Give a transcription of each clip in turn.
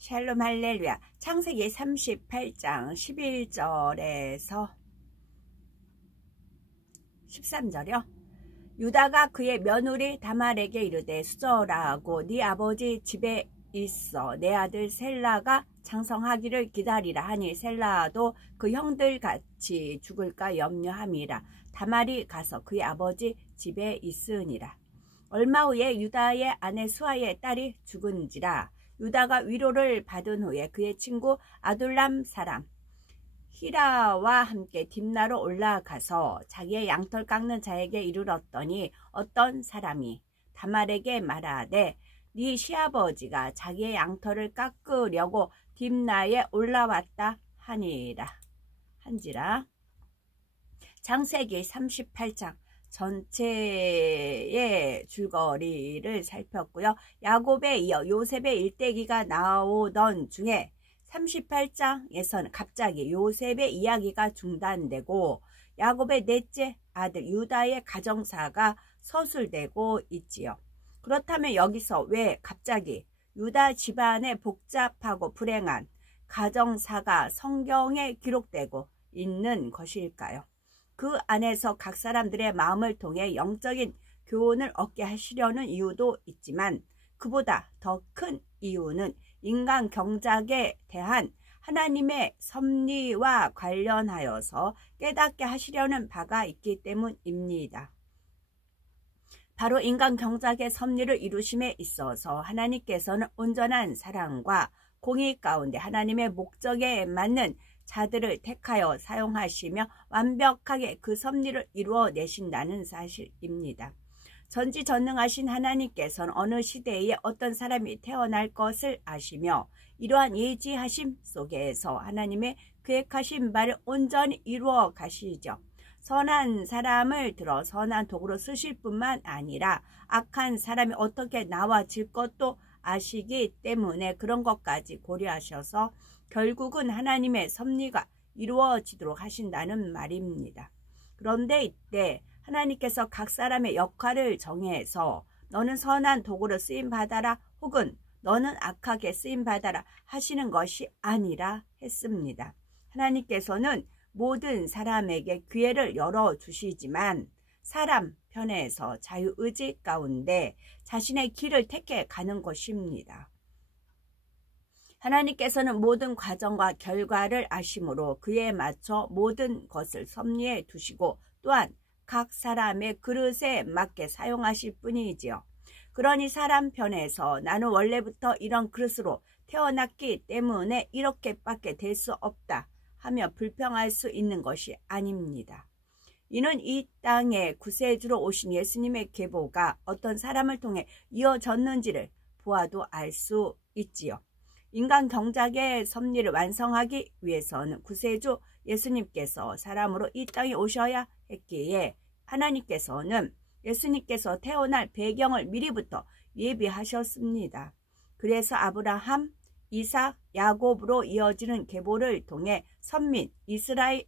샬롬 할렐루야. 창세기 38장 11절에서 13절이요. 유다가 그의 며느리 다말에게 이르되 수절하고 네 아버지 집에 있어 내 아들 셀라가 장성하기를 기다리라 하니 셀라도 그 형들 같이 죽을까 염려함이라. 다말이 가서 그의 아버지 집에 있으니라. 얼마 후에 유다의 아내 수아의 딸이 죽은지라. 유다가 위로를 받은 후에 그의 친구 아둘람 사람 히라와 함께 딥나로 올라가서 자기의 양털 깎는 자에게 이르렀더니 어떤 사람이 다말에게 말하되 네 시아버지가 자기의 양털을 깎으려고 딥나에 올라왔다 한지라. 창세기 38장 전체의 줄거리를 살폈고요. 야곱에 이어 요셉의 일대기가 나오던 중에 38장에서는 갑자기 요셉의 이야기가 중단되고 야곱의 넷째 아들 유다의 가정사가 서술되고 있지요. 그렇다면 여기서 왜 갑자기 유다 집안의 복잡하고 불행한 가정사가 성경에 기록되고 있는 것일까요? 그 안에서 각 사람들의 마음을 통해 영적인 교훈을 얻게 하시려는 이유도 있지만 그보다 더 큰 이유는 인간 경작에 대한 하나님의 섭리와 관련하여서 깨닫게 하시려는 바가 있기 때문입니다. 바로 인간 경작의 섭리를 이루심에 있어서 하나님께서는 온전한 사랑과 공의 가운데 하나님의 목적에 맞는 자들을 택하여 사용하시며 완벽하게 그 섭리를 이루어내신다는 사실입니다. 전지전능하신 하나님께서는 어느 시대에 어떤 사람이 태어날 것을 아시며 이러한 예지하심 속에서 하나님의 계획하신 바를 온전히 이루어 가시죠. 선한 사람을 들어 선한 도구로 쓰실 뿐만 아니라 악한 사람이 어떻게 나와질 것도 아시기 때문에 그런 것까지 고려하셔서 결국은 하나님의 섭리가 이루어지도록 하신다는 말입니다. 그런데 이때 하나님께서 각 사람의 역할을 정해서 너는 선한 도구로 쓰임받아라 혹은 너는 악하게 쓰임받아라 하시는 것이 아니라 했습니다. 하나님께서는 모든 사람에게 기회를 열어주시지만 사람 편에서 자유의지 가운데 자신의 길을 택해 가는 것입니다. 하나님께서는 모든 과정과 결과를 아심으로 그에 맞춰 모든 것을 섭리해 두시고 또한 각 사람의 그릇에 맞게 사용하실 뿐이지요. 그러니 사람 편에서 나는 원래부터 이런 그릇으로 태어났기 때문에 이렇게밖에 될 수 없다 하며 불평할 수 있는 것이 아닙니다. 이는 이 땅에 구세주로 오신 예수님의 계보가 어떤 사람을 통해 이어졌는지를 보아도 알 수 있지요. 인간 경작의 섭리를 완성하기 위해서는 구세주 예수님께서 사람으로 이 땅에 오셔야 했기에 하나님께서는 예수님께서 태어날 배경을 미리부터 예비하셨습니다. 그래서 아브라함, 이삭, 야곱으로 이어지는 계보를 통해 선민 이스라엘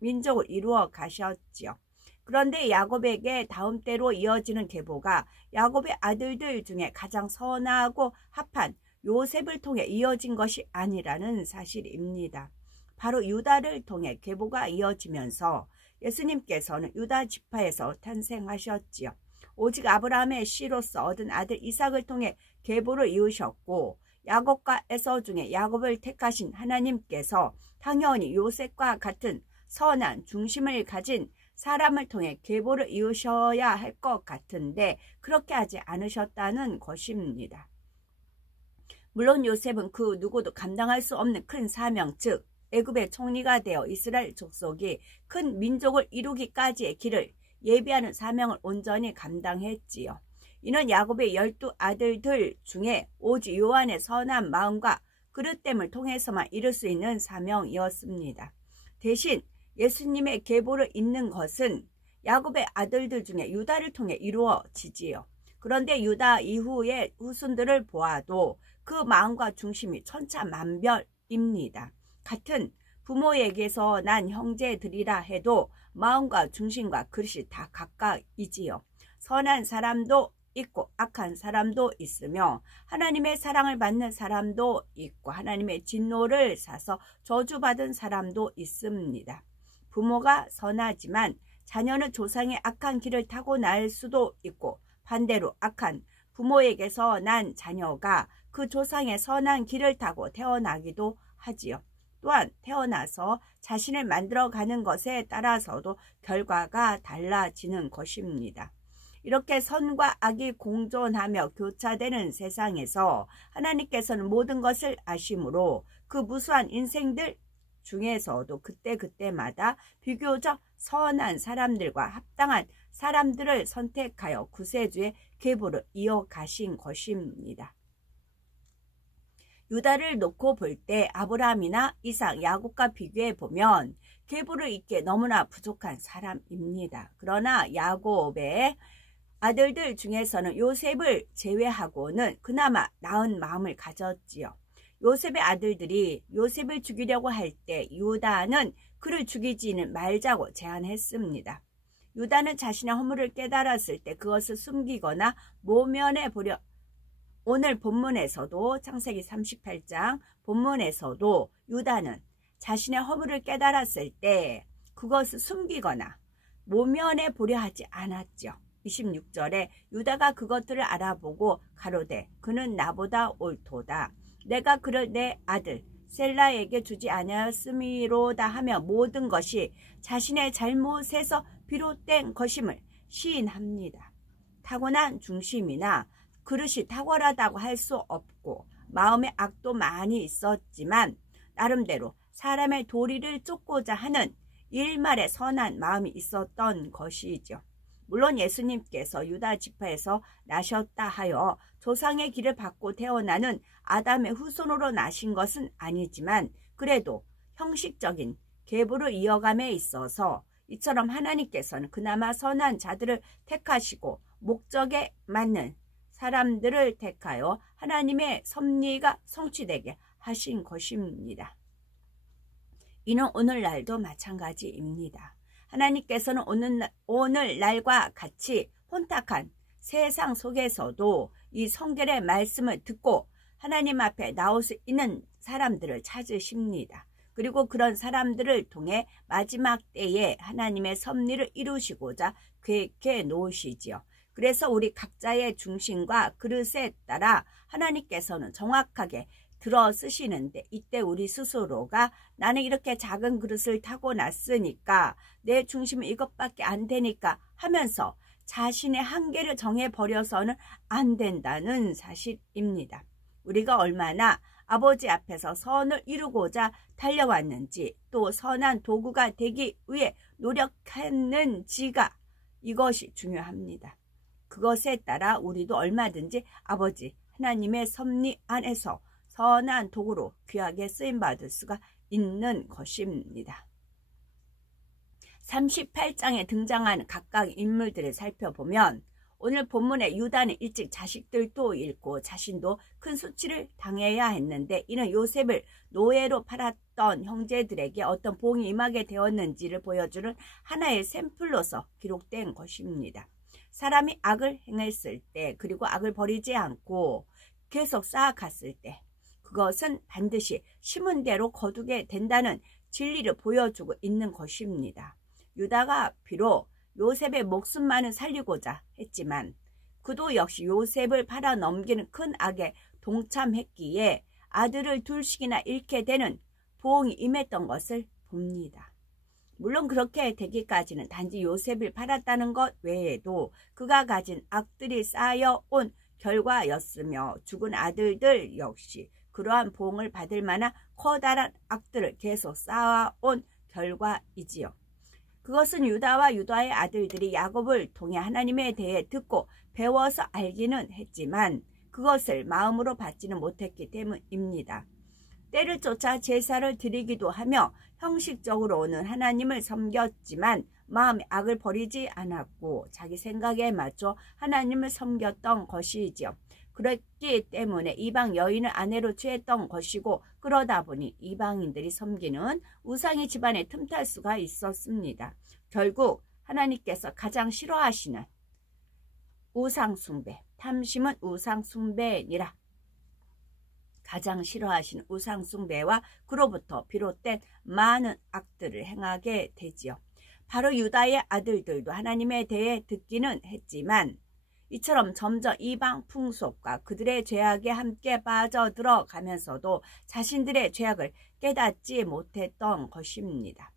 민족을 이루어 가셨지요. 그런데 야곱에게 다음 때로 이어지는 계보가 야곱의 아들들 중에 가장 선하고 합한 요셉을 통해 이어진 것이 아니라는 사실입니다. 바로 유다를 통해 계보가 이어지면서 예수님께서는 유다 지파에서 탄생하셨지요. 오직 아브라함의 씨로서 얻은 아들 이삭을 통해 계보를 이루셨고 야곱과 에서 중에 야곱을 택하신 하나님께서 당연히 요셉과 같은 선한 중심을 가진 사람을 통해 계보를 이루셔야 할 것 같은데 그렇게 하지 않으셨다는 것입니다. 물론 요셉은 그 누구도 감당할 수 없는 큰 사명, 즉 애굽의 총리가 되어 이스라엘 족속이 큰 민족을 이루기까지의 길을 예비하는 사명을 온전히 감당했지요. 이는 야곱의 12 아들들 중에 오직 요한의 선한 마음과 그릇됨을 통해서만 이룰 수 있는 사명이었습니다. 대신 예수님의 계보를 잇는 것은 야곱의 아들들 중에 유다를 통해 이루어지지요. 그런데 유다 이후의 후손들을 보아도 그 마음과 중심이 천차만별입니다. 같은 부모에게서 난 형제들이라 해도 마음과 중심과 그릇이 다 각각이지요. 선한 사람도 있고 악한 사람도 있으며 하나님의 사랑을 받는 사람도 있고 하나님의 진노를 사서 저주받은 사람도 있습니다. 부모가 선하지만 자녀는 조상의 악한 길을 타고날 수도 있고 반대로 악한 부모에게서 난 자녀가 그 조상의 선한 길을 타고 태어나기도 하지요. 또한 태어나서 자신을 만들어가는 것에 따라서도 결과가 달라지는 것입니다. 이렇게 선과 악이 공존하며 교차되는 세상에서 하나님께서는 모든 것을 아심으로 그 무수한 인생들 중에서도 그때그때마다 비교적 선한 사람들과 합당한 사람들을 선택하여 구세주의 계보를 이어가신 것입니다. 유다를 놓고 볼 때 아브라함이나 이삭, 야곱과 비교해 보면 계보를 잇기에 너무나 부족한 사람입니다. 그러나 야곱의 아들들 중에서는 요셉을 제외하고는 그나마 나은 마음을 가졌지요. 요셉의 아들들이 요셉을 죽이려고 할 때 유다는 그를 죽이지는 말자고 제안했습니다. 유다는 자신의 허물을 깨달았을 때 그것을 숨기거나 모면해 보려 오늘 본문에서도 창세기 38장 본문에서도 유다는 자신의 허물을 깨달았을 때 그것을 숨기거나 모면해 보려 하지 않았죠. 26절에 유다가 그것들을 알아보고 가로되 그는 나보다 옳도다. 내가 그를 내 아들 셀라에게 주지 아니하였음이로다 하며 모든 것이 자신의 잘못에서 비롯된 것임을 시인합니다. 타고난 중심이나 그릇이 탁월하다고 할 수 없고 마음의 악도 많이 있었지만 나름대로 사람의 도리를 쫓고자 하는 일말의 선한 마음이 있었던 것이죠. 물론 예수님께서 유다 지파에서 나셨다 하여 조상의 길을 받고 태어나는 아담의 후손으로 나신 것은 아니지만 그래도 형식적인 계보를 이어감에 있어서 이처럼 하나님께서는 그나마 선한 자들을 택하시고 목적에 맞는 사람들을 택하여 하나님의 섭리가 성취되게 하신 것입니다. 이는 오늘날도 마찬가지입니다. 하나님께서는 오늘날과 같이 혼탁한 세상 속에서도 이 성결의 말씀을 듣고 하나님 앞에 나올 수 있는 사람들을 찾으십니다. 그리고 그런 사람들을 통해 마지막 때에 하나님의 섭리를 이루시고자 계획해 놓으시지요. 그래서 우리 각자의 중심과 그릇에 따라 하나님께서는 정확하게 들어 쓰시는데 이때 우리 스스로가 나는 이렇게 작은 그릇을 타고났으니까 내 중심은 이것밖에 안 되니까 하면서 자신의 한계를 정해버려서는 안 된다는 사실입니다. 우리가 얼마나 아버지 앞에서 선을 이루고자 달려왔는지 또 선한 도구가 되기 위해 노력했는지가 이것이 중요합니다. 그것에 따라 우리도 얼마든지 아버지 하나님의 섭리 안에서 선한 도구로 귀하게 쓰임받을 수가 있는 것입니다. 38장에 등장하는 각각 인물들을 살펴보면 오늘 본문에 유다는 일찍 자식들도 잃고 자신도 큰 수치를 당해야 했는데 이는 요셉을 노예로 팔았던 형제들에게 어떤 보응이 임하게 되었는지를 보여주는 하나의 샘플로서 기록된 것입니다. 사람이 악을 행했을 때 그리고 악을 버리지 않고 계속 쌓아갔을 때 그것은 반드시 심은 대로 거두게 된다는 진리를 보여주고 있는 것입니다. 유다가 비록 요셉의 목숨만은 살리고자 했지만 그도 역시 요셉을 팔아 넘기는 큰 악에 동참했기에 아들을 둘씩이나 잃게 되는 보응이 임했던 것을 봅니다. 물론 그렇게 되기까지는 단지 요셉을 팔았다는 것 외에도 그가 가진 악들이 쌓여온 결과였으며 죽은 아들들 역시 그러한 보응을 받을 만한 커다란 악들을 계속 쌓아온 결과이지요. 그것은 유다와 유다의 아들들이 야곱을 통해 하나님에 대해 듣고 배워서 알기는 했지만 그것을 마음으로 받지는 못했기 때문입니다. 때를 쫓아 제사를 드리기도 하며 형식적으로는 하나님을 섬겼지만 마음의 악을 버리지 않았고 자기 생각에 맞춰 하나님을 섬겼던 것이지요. 그랬기 때문에 이방 여인을 아내로 취했던 것이고 그러다 보니 이방인들이 섬기는 우상의 집안에 틈탈 수가 있었습니다. 결국 하나님께서 가장 싫어하시는 우상 숭배, 탐심은 우상숭배니라. 가장 싫어하신 우상숭배와 그로부터 비롯된 많은 악들을 행하게 되지요. 바로 유다의 아들들도 하나님에 대해 듣기는 했지만 이처럼 점점 이방 풍속과 그들의 죄악에 함께 빠져들어가면서도 자신들의 죄악을 깨닫지 못했던 것입니다.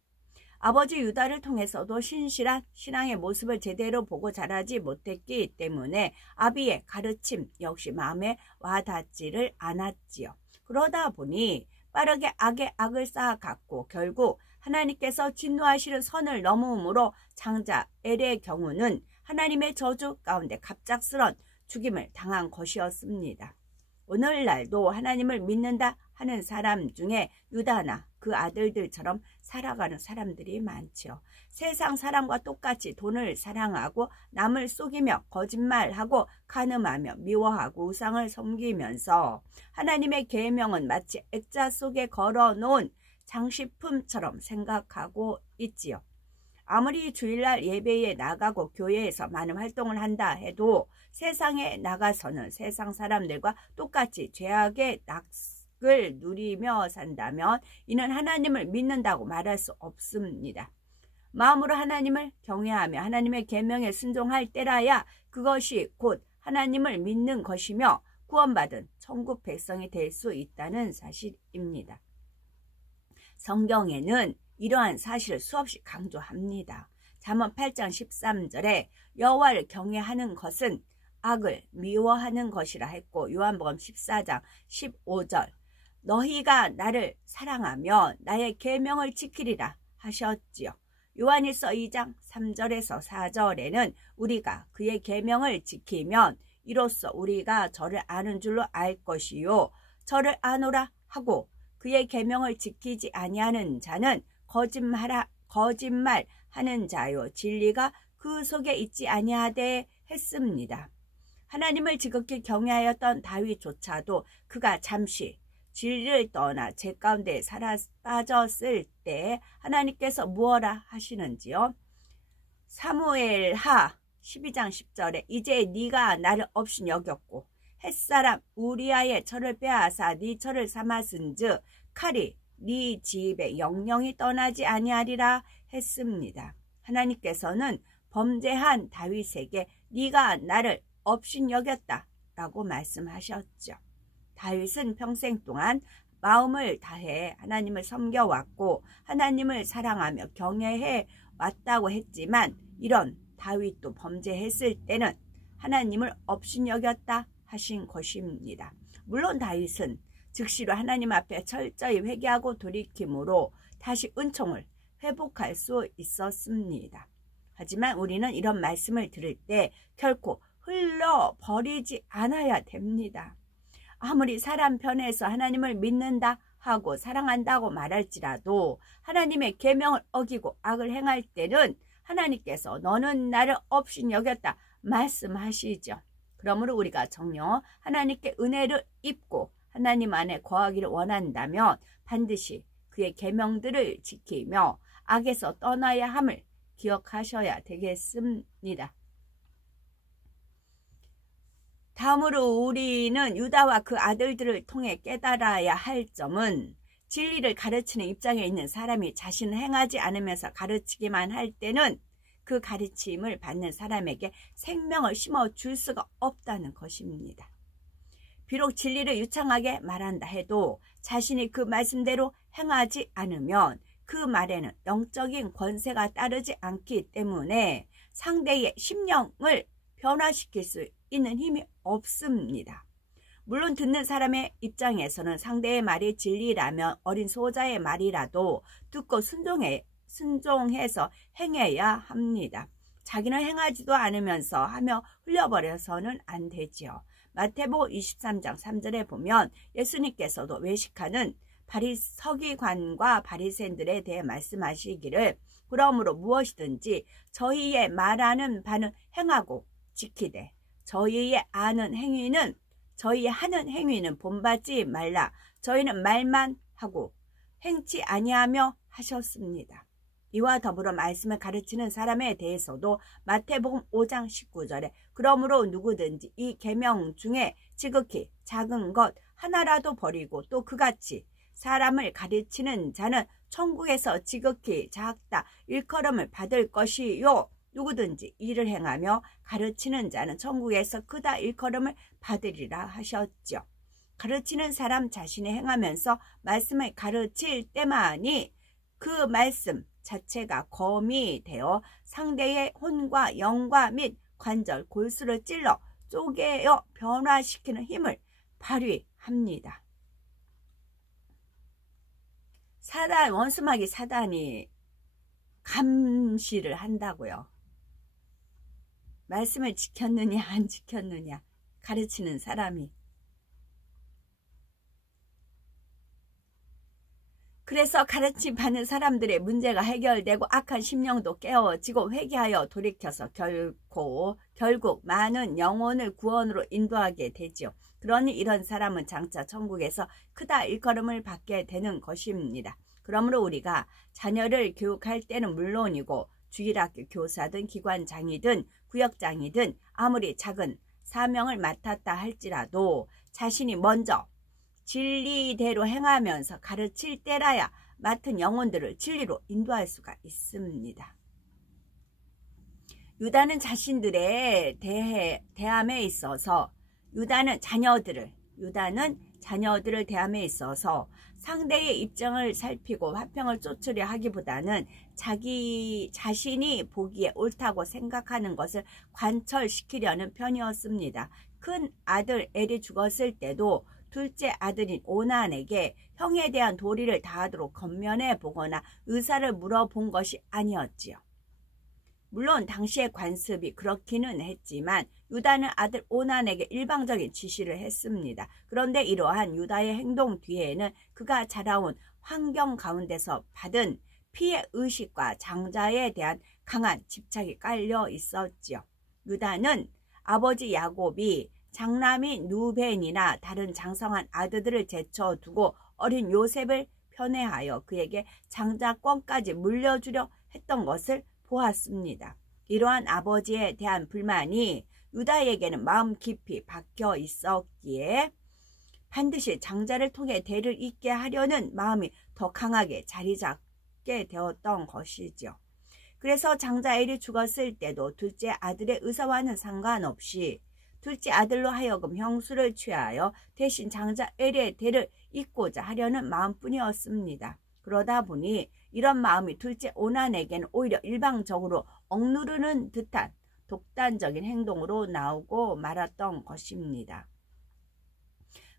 아버지 유다를 통해서도 신실한 신앙의 모습을 제대로 보고 자라지 못했기 때문에 아비의 가르침 역시 마음에 와닿지를 않았지요. 그러다 보니 빠르게 악에 악을 쌓아갔고 결국 하나님께서 진노하시는 선을 넘음으로 장자 엘의 경우는 하나님의 저주 가운데 갑작스런 죽임을 당한 것이었습니다. 오늘날도 하나님을 믿는다 하는 사람 중에 유다나 그 아들들처럼 살아가는 사람들이 많죠. 세상 사람과 똑같이 돈을 사랑하고 남을 속이며 거짓말하고 간음하며 미워하고 우상을 섬기면서 하나님의 계명은 마치 액자 속에 걸어놓은 장식품처럼 생각하고 있지요. 아무리 주일날 예배에 나가고 교회에서 많은 활동을 한다 해도 세상에 나가서는 세상 사람들과 똑같이 죄악의 낙을 누리며 산다면 이는 하나님을 믿는다고 말할 수 없습니다. 마음으로 하나님을 경외하며 하나님의 계명에 순종할 때라야 그것이 곧 하나님을 믿는 것이며 구원받은 천국 백성이 될 수 있다는 사실입니다. 성경에는 이러한 사실을 수없이 강조합니다. 잠언 8장 13절에 여호와를 경외하는 것은 악을 미워하는 것이라 했고 요한복음 14장 15절 너희가 나를 사랑하며 나의 계명을 지키리라 하셨지요. 요한일서 2장 3절에서 4절에는 우리가 그의 계명을 지키면 이로써 우리가 저를 아는 줄로 알 것이요 저를 아노라 하고 그의 계명을 지키지 아니하는 자는 거짓말하는 자요 진리가 그 속에 있지 아니하되 했습니다. 하나님을 지극히 경외하였던 다윗조차도 그가 잠시 진리를 떠나 죄 가운데 빠졌을 때 하나님께서 무엇라 하시는지요? 사무엘하 12장 10절에 이제 네가 나를 없인 여겼고 햇사람 우리아의 철을 빼앗아 네 철을 삼았은즉 칼이 네 집에 영영이 떠나지 아니하리라 했습니다. 하나님께서는 범죄한 다윗에게 네가 나를 없인 여겼다 라고 말씀하셨죠. 다윗은 평생 동안 마음을 다해 하나님을 섬겨왔고 하나님을 사랑하며 경외해 왔다고 했지만 이런 다윗도 범죄했을 때는 하나님을 없인 여겼다 하신 것입니다. 물론 다윗은 즉시로 하나님 앞에 철저히 회개하고 돌이킴으로 다시 은총을 회복할 수 있었습니다. 하지만 우리는 이런 말씀을 들을 때 결코 흘러버리지 않아야 됩니다. 아무리 사람 편에서 하나님을 믿는다 하고 사랑한다고 말할지라도 하나님의 계명을 어기고 악을 행할 때는 하나님께서 너는 나를 없인 여겼다 말씀하시죠. 그러므로 우리가 정녕 하나님께 은혜를 입고 하나님 안에 거하기를 원한다면 반드시 그의 계명들을 지키며 악에서 떠나야 함을 기억하셔야 되겠습니다. 다음으로 우리는 유다와 그 아들들을 통해 깨달아야 할 점은 진리를 가르치는 입장에 있는 사람이 자신을 행하지 않으면서 가르치기만 할 때는 그 가르침을 받는 사람에게 생명을 심어줄 수가 없다는 것입니다. 비록 진리를 유창하게 말한다 해도 자신이 그 말씀대로 행하지 않으면 그 말에는 영적인 권세가 따르지 않기 때문에 상대의 심령을 변화시킬 수 있는 힘이 없습니다. 물론 듣는 사람의 입장에서는 상대의 말이 진리라면 어린 소자의 말이라도 듣고 순종해서 행해야 합니다. 자기는 행하지도 않으면서 하며 흘려버려서는 안 되지요. 마태복음 23장 3절에 보면 예수님께서도 외식하는 서기관과 바리새인들에 대해 말씀하시기를 그러므로 무엇이든지 저희의 말하는 바는 행하고 지키되 저희의 하는 행위는 본받지 말라. 저희는 말만 하고 행치 아니하며 하셨습니다. 이와 더불어 말씀을 가르치는 사람에 대해서도 마태복음 5장 19절에 그러므로 누구든지 이 계명 중에 지극히 작은 것 하나라도 버리고 또 그같이 사람을 가르치는 자는 천국에서 지극히 작다 일컬음을 받을 것이요 누구든지 이를 행하며 가르치는 자는 천국에서 크다 일컬음을 받으리라 하셨죠. 가르치는 사람 자신이 행하면서 말씀을 가르칠 때만이 그 말씀 자체가 검이 되어 상대의 혼과 영과 및 관절, 골수를 찔러 쪼개어 변화시키는 힘을 발휘합니다. 원수마귀 사단이 감시를 한다고요. 말씀을 지켰느냐 안 지켰느냐 가르치는 사람이. 그래서 가르침 받는 사람들의 문제가 해결되고 악한 심령도 깨어지고 회개하여 돌이켜서 결국 많은 영혼을 구원으로 인도하게 되지요. 그러니 이런 사람은 장차 천국에서 크다 일컬음을 받게 되는 것입니다. 그러므로 우리가 자녀를 교육할 때는 물론이고 주일학교 교사든 기관장이든 구역장이든 아무리 작은 사명을 맡았다 할지라도 자신이 먼저 진리대로 행하면서 가르칠 때라야 맡은 영혼들을 진리로 인도할 수가 있습니다. 유다는 자신들의 대함에 있어서 유다는 자녀들을 대함에 있어서 상대의 입장을 살피고 화평을 쫓으려 하기보다는 자신이 보기에 옳다고 생각하는 것을 관철시키려는 편이었습니다. 큰 아들 엘이 죽었을 때도 둘째 아들인 오난에게 형에 대한 도리를 다하도록 겉면해 보거나 의사를 물어본 것이 아니었지요. 물론 당시의 관습이 그렇기는 했지만 유다는 아들 오난에게 일방적인 지시를 했습니다. 그런데 이러한 유다의 행동 뒤에는 그가 자라온 환경 가운데서 받은 피해 의식과 장자에 대한 강한 집착이 깔려 있었지요. 유다는 아버지 야곱이 장남인 누벤이나 다른 장성한 아들들을 제쳐두고 어린 요셉을 편애하여 그에게 장자권까지 물려주려 했던 것을 보았습니다. 이러한 아버지에 대한 불만이 유다에게는 마음 깊이 박혀 있었기에 반드시 장자를 통해 대를 잇게 하려는 마음이 더 강하게 자리 잡게 되었던 것이죠. 그래서 장자 엘이 죽었을 때도 둘째 아들의 의사와는 상관없이 둘째 아들로 하여금 형수를 취하여 대신 장자 엘의 대를 잇고자 하려는 마음뿐이었습니다. 그러다 보니 이런 마음이 둘째 오난에게는 오히려 일방적으로 억누르는 듯한 독단적인 행동으로 나오고 말았던 것입니다.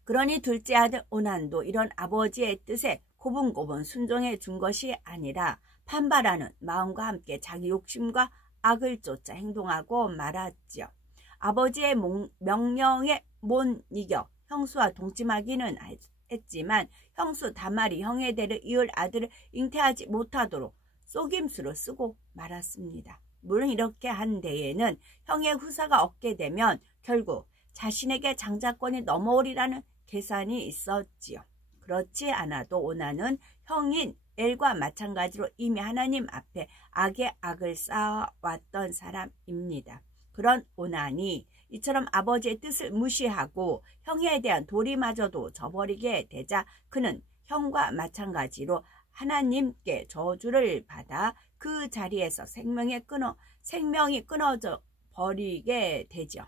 그러니 둘째 아들 오난도 이런 아버지의 뜻에 고분고분 순종해 준 것이 아니라 반발하는 마음과 함께 자기 욕심과 악을 쫓아 행동하고 말았지요. 아버지의 명령에 못 이겨 형수와 동침하기는 했지만 형수 다말이 형의 대를 이을 아들을 잉태하지 못하도록 속임수로 쓰고 말았습니다. 물론 이렇게 한 데에는 형의 후사가 없게 되면 결국 자신에게 장자권이 넘어오리라는 계산이 있었지요. 그렇지 않아도 오난은 형인 엘과 마찬가지로 이미 하나님 앞에 악의 악을 쌓아왔던 사람입니다. 그런 오난이 이처럼 아버지의 뜻을 무시하고 형에 대한 도리마저도 저버리게 되자 그는 형과 마찬가지로 하나님께 저주를 받아 그 자리에서 생명이 끊어져 버리게 되죠.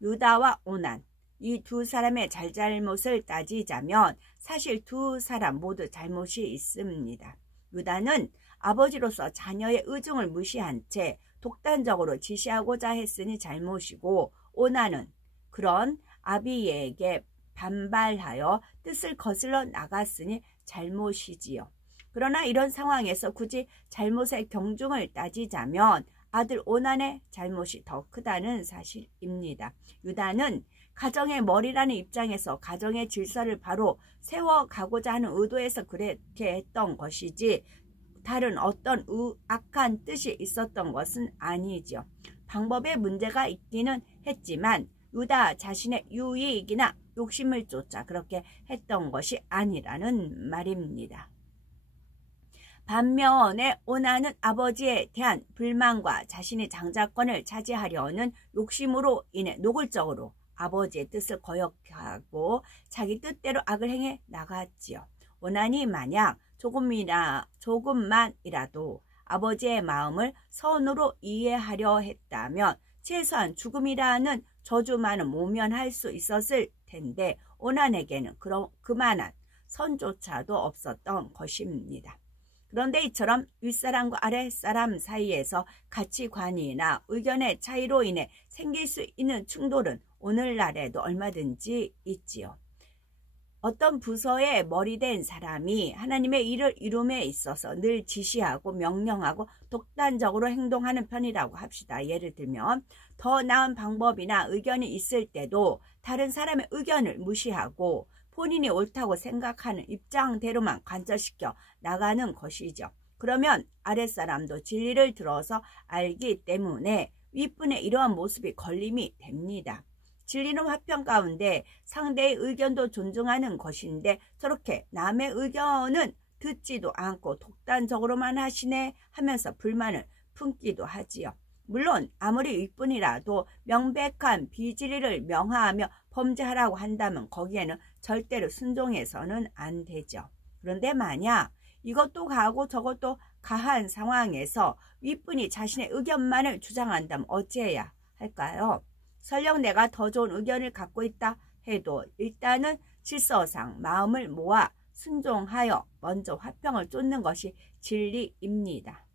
유다와 오난, 이 두 사람의 잘잘못을 따지자면 사실 두 사람 모두 잘못이 있습니다. 유다는 아버지로서 자녀의 의중을 무시한 채 독단적으로 지시하고자 했으니 잘못이고, 오난은 그런 아비에게 반발하여 뜻을 거슬러 나갔으니 잘못이지요. 그러나 이런 상황에서 굳이 잘못의 경중을 따지자면 아들 오난의 잘못이 더 크다는 사실입니다. 유다는 가정의 머리라는 입장에서 가정의 질서를 바로 세워가고자 하는 의도에서 그렇게 했던 것이지 다른 어떤 악한 뜻이 있었던 것은 아니죠. 방법에 문제가 있기는 했지만 유다 자신의 유익이나 욕심을 쫓아 그렇게 했던 것이 아니라는 말입니다. 반면에 오나는 아버지에 대한 불만과 자신이 장자권을 차지하려는 욕심으로 인해 노골적으로 아버지의 뜻을 거역하고 자기 뜻대로 악을 행해 나갔지요. 오난이 만약 조금만이라도 아버지의 마음을 선으로 이해하려 했다면 최소한 죽음이라는 저주만은 모면할 수 있었을 텐데 오난에게는 그만한 선조차도 없었던 것입니다. 그런데 이처럼 윗사람과 아랫사람 사이에서 가치관이나 의견의 차이로 인해 생길 수 있는 충돌은 오늘날에도 얼마든지 있지요. 어떤 부서에 머리된 사람이 하나님의 일을 이룸에 있어서 늘 지시하고 명령하고 독단적으로 행동하는 편이라고 합시다. 예를 들면 더 나은 방법이나 의견이 있을 때도 다른 사람의 의견을 무시하고 본인이 옳다고 생각하는 입장대로만 관철시켜 나가는 것이죠. 그러면 아랫사람도 진리를 들어서 알기 때문에 윗분의 이러한 모습이 걸림이 됩니다. 진리는 화평 가운데 상대의 의견도 존중하는 것인데 저렇게 남의 의견은 듣지도 않고 독단적으로만 하시네 하면서 불만을 품기도 하지요. 물론 아무리 윗분이라도 명백한 비진리를 명하하며 범죄하라고 한다면 거기에는 절대로 순종해서는 안 되죠. 그런데 만약 이것도 가하고 저것도 가한 상황에서 윗분이 자신의 의견만을 주장한다면 어찌해야 할까요? 설령 내가 더 좋은 의견을 갖고 있다 해도 일단은 질서상 마음을 모아 순종하여 먼저 화평을 쫓는 것이 진리입니다.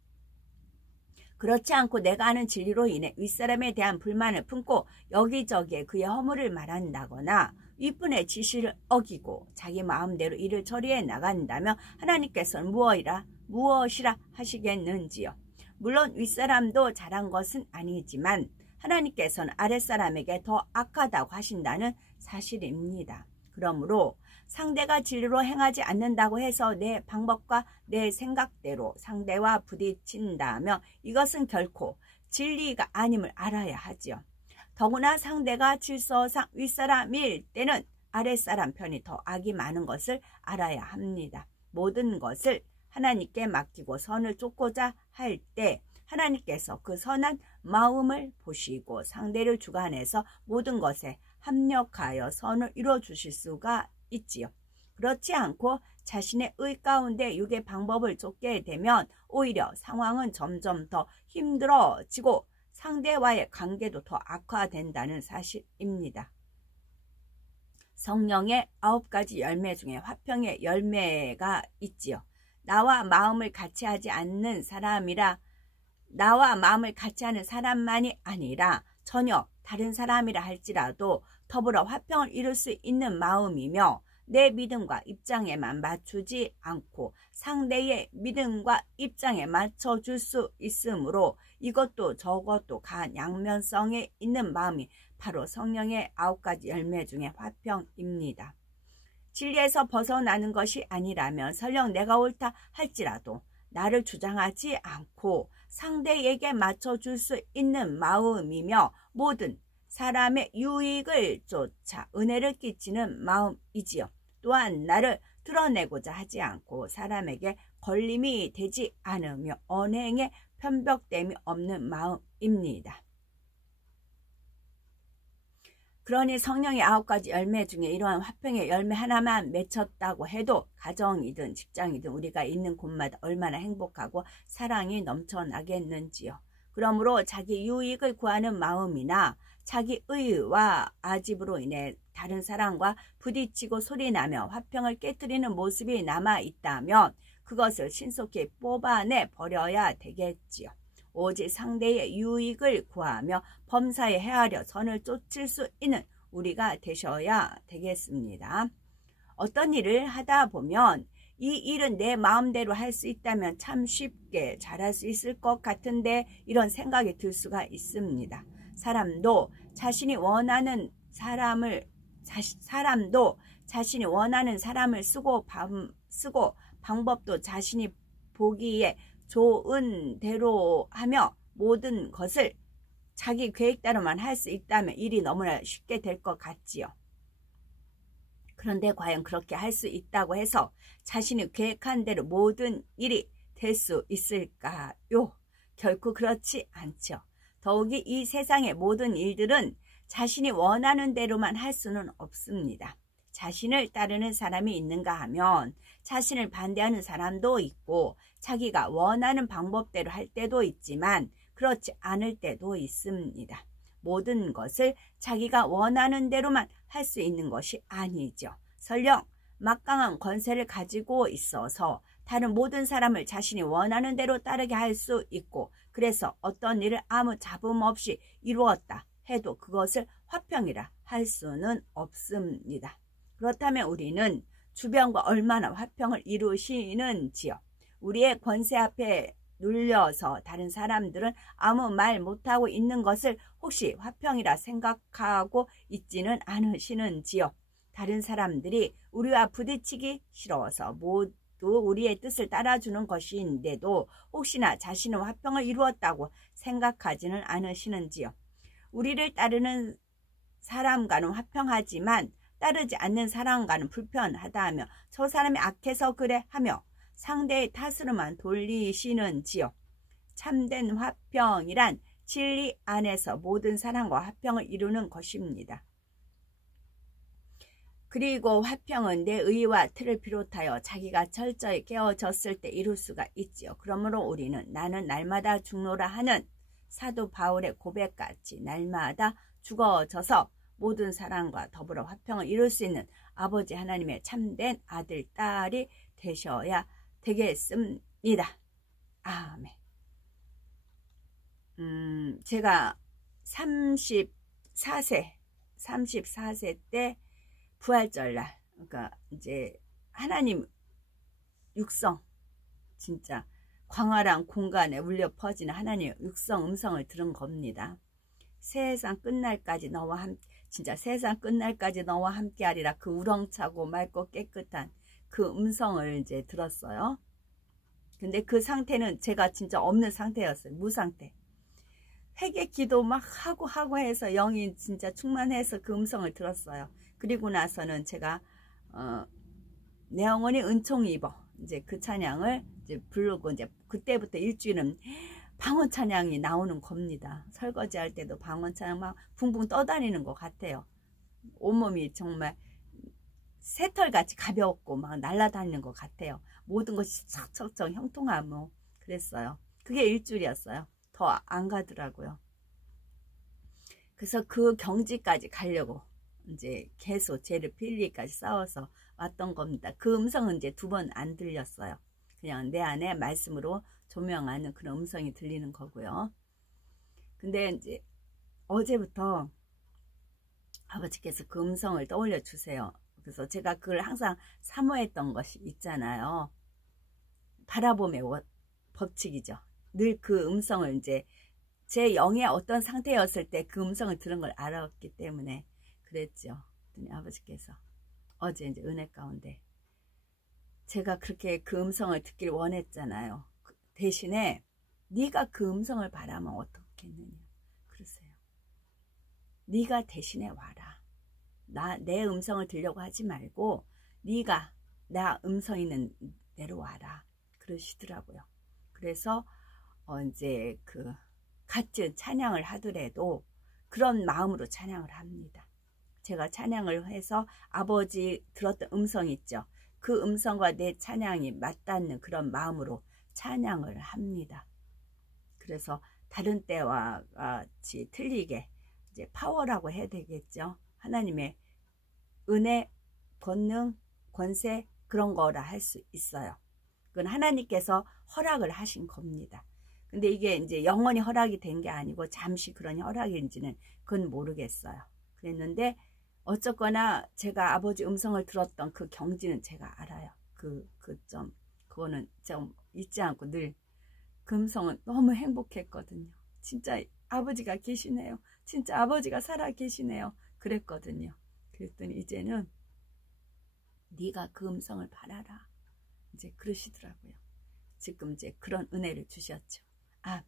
그렇지 않고 내가 아는 진리로 인해 윗사람에 대한 불만을 품고 여기저기에 그의 허물을 말한다거나 윗분의 지시를 어기고 자기 마음대로 일을 처리해 나간다면 하나님께서는 무엇이라 하시겠는지요. 물론 윗사람도 잘한 것은 아니지만 하나님께서는 아랫사람에게 더 악하다고 하신다는 사실입니다. 그러므로 상대가 진리로 행하지 않는다고 해서 내 방법과 내 생각대로 상대와 부딪힌다면 이것은 결코 진리가 아님을 알아야 하지요. 더구나 상대가 질서상 윗사람일 때는 아랫사람 편이 더 악이 많은 것을 알아야 합니다. 모든 것을 하나님께 맡기고 선을 쫓고자 할 때 하나님께서 그 선한 마음을 보시고 상대를 주관해서 모든 것에 합력하여 선을 이루어 주실 수가 있지요. 그렇지 않고 자신의 의 가운데 육의 방법을 쫓게 되면 오히려 상황은 점점 더 힘들어지고 상대와의 관계도 더 악화된다는 사실입니다. 성령의 9가지 열매 중에 화평의 열매가 있지요. 나와 마음을 같이 하는 사람만이 아니라 전혀 다른 사람이라 할지라도 더불어 화평을 이룰 수 있는 마음이며 내 믿음과 입장에만 맞추지 않고 상대의 믿음과 입장에 맞춰줄 수 있으므로 이것도 저것도 간 양면성에 있는 마음이 바로 성령의 9가지 열매 중에 화평입니다. 진리에서 벗어나는 것이 아니라면 설령 내가 옳다 할지라도 나를 주장하지 않고 상대에게 맞춰줄 수 있는 마음이며 모든 사람의 유익을 쫓아 은혜를 끼치는 마음이지요. 또한 나를 드러내고자 하지 않고 사람에게 걸림이 되지 않으며 언행에 편벽됨이 없는 마음입니다. 그러니 성령의 9가지 열매 중에 이러한 화평의 열매 하나만 맺혔다고 해도 가정이든 직장이든 우리가 있는 곳마다 얼마나 행복하고 사랑이 넘쳐나겠는지요. 그러므로 자기 유익을 구하는 마음이나 자기 의와 아집으로 인해 다른 사람과 부딪히고 소리나며 화평을 깨뜨리는 모습이 남아있다면 그것을 신속히 뽑아내 버려야 되겠지요. 오직 상대의 유익을 구하며 범사에 헤아려 선을 쫓을 수 있는 우리가 되셔야 되겠습니다. 어떤 일을 하다 보면 이 일은 내 마음대로 할 수 있다면 참 쉽게 잘할 수 있을 것 같은데 이런 생각이 들 수가 있습니다. 사람도 자신이 원하는 사람을 쓰고 방법도 자신이 보기에 좋은 대로 하며 모든 것을 자기 계획대로만 할 수 있다면 일이 너무나 쉽게 될 것 같지요. 그런데 과연 그렇게 할 수 있다고 해서 자신이 계획한 대로 모든 일이 될 수 있을까요? 결코 그렇지 않죠. 더욱이 이 세상의 모든 일들은 자신이 원하는 대로만 할 수는 없습니다. 자신을 따르는 사람이 있는가 하면 자신을 반대하는 사람도 있고 자기가 원하는 방법대로 할 때도 있지만 그렇지 않을 때도 있습니다. 모든 것을 자기가 원하는 대로만 할 수 있는 것이 아니죠. 설령 막강한 권세를 가지고 있어서 다른 모든 사람을 자신이 원하는 대로 따르게 할 수 있고 그래서 어떤 일을 아무 잡음 없이 이루었다 해도 그것을 화평이라 할 수는 없습니다. 그렇다면 우리는 주변과 얼마나 화평을 이루시는지요? 우리의 권세 앞에 눌려서 다른 사람들은 아무 말 못하고 있는 것을 혹시 화평이라 생각하고 있지는 않으시는지요? 다른 사람들이 우리와 부딪히기 싫어서 모두 우리의 뜻을 따라주는 것인데도 혹시나 자신은 화평을 이루었다고 생각하지는 않으시는지요? 우리를 따르는 사람과는 화평하지만 따르지 않는 사람과는 불편하다 하며 저 사람이 악해서 그래 하며 상대의 탓으로만 돌리시는지요? 참된 화평이란 진리 안에서 모든 사람과 화평을 이루는 것입니다. 그리고 화평은 내 의와 틀을 비롯하여 자기가 철저히 깨어졌을 때 이룰 수가 있지요. 그러므로 우리는 나는 날마다 죽노라 하는 사도 바울의 고백같이 날마다 죽어져서 모든 사람과 더불어 화평을 이룰 수 있는 아버지 하나님의 참된 아들, 딸이 되셔야 되겠습니다. 아멘. 제가 34세 때 부활절날, 그러니까 이제 하나님 육성, 진짜 광활한 공간에 울려 퍼지는 하나님의 육성 음성을 들은 겁니다. 세상 끝날까지 너와 진짜 세상 끝날까지 너와 함께하리라. 그 우렁차고 맑고 깨끗한 그 음성을 이제 들었어요. 근데 그 상태는 제가 진짜 없는 상태였어요. 무상태. 회개 기도 막 하고 해서 영이 진짜 충만해서 그 음성을 들었어요. 그리고 나서는 제가 내 영혼이 은총이 입어 이제 그 찬양을 이제 부르고 이제 그때부터 일주일은 방언 찬양이 나오는 겁니다. 설거지 할 때도 방언 찬양 막 붕붕 떠다니는 것 같아요. 온몸이 정말 새털같이 가볍고 막 날아다니는 것 같아요. 모든 것이 척척척 형통하고 그랬어요. 그게 일주일이었어요. 더 안 가더라고요. 그래서 그 경지까지 가려고 이제 계속 죄를 빌리까지 싸워서 왔던 겁니다. 그 음성은 이제 2번 안 들렸어요. 그냥 내 안에 말씀으로 조명하는 그런 음성이 들리는 거고요. 근데 이제 어제부터 아버지께서 그 음성을 떠올려 주세요. 그래서 제가 그걸 항상 사모했던 것이 있잖아요. 바라봄의 법칙이죠. 늘 그 음성을 이제 제 영의 어떤 상태였을 때 그 음성을 들은 걸 알았기 때문에 그랬죠. 아버지께서 어제 이제 은혜 가운데 제가 그렇게 그 음성을 듣길 원했잖아요. 대신에 네가 그 음성을 바라면 어떻겠느냐 그러세요. 네가 대신에 와라. 내 음성을 들려고 하지 말고 네가 나 음성 있는 데로 와라 그러시더라고요. 그래서 이제 그 같은 찬양을 하더라도 그런 마음으로 찬양을 합니다. 제가 찬양을 해서 아버지 들었던 음성 있죠. 그 음성과 내 찬양이 맞닿는 그런 마음으로 찬양을 합니다. 그래서 다른 때와 같이 틀리게 이제 파워라고 해야 되겠죠. 하나님의 은혜, 권능, 권세 그런 거라 할 수 있어요. 그건 하나님께서 허락을 하신 겁니다. 근데 이게 이제 영원히 허락이 된 게 아니고 잠시 그런 허락인지는 그건 모르겠어요. 그랬는데 어쨌거나 제가 아버지 음성을 들었던 그 경지는 제가 알아요. 그거는 좀 잊지 않고 늘 그 음성은 너무 행복했거든요. 진짜 아버지가 계시네요. 진짜 아버지가 살아 계시네요. 그랬거든요. 그랬더니 이제는 네가 그 음성을 바라라. 이제 그러시더라고요. 지금 이제 그런 은혜를 주셨죠. 아멘.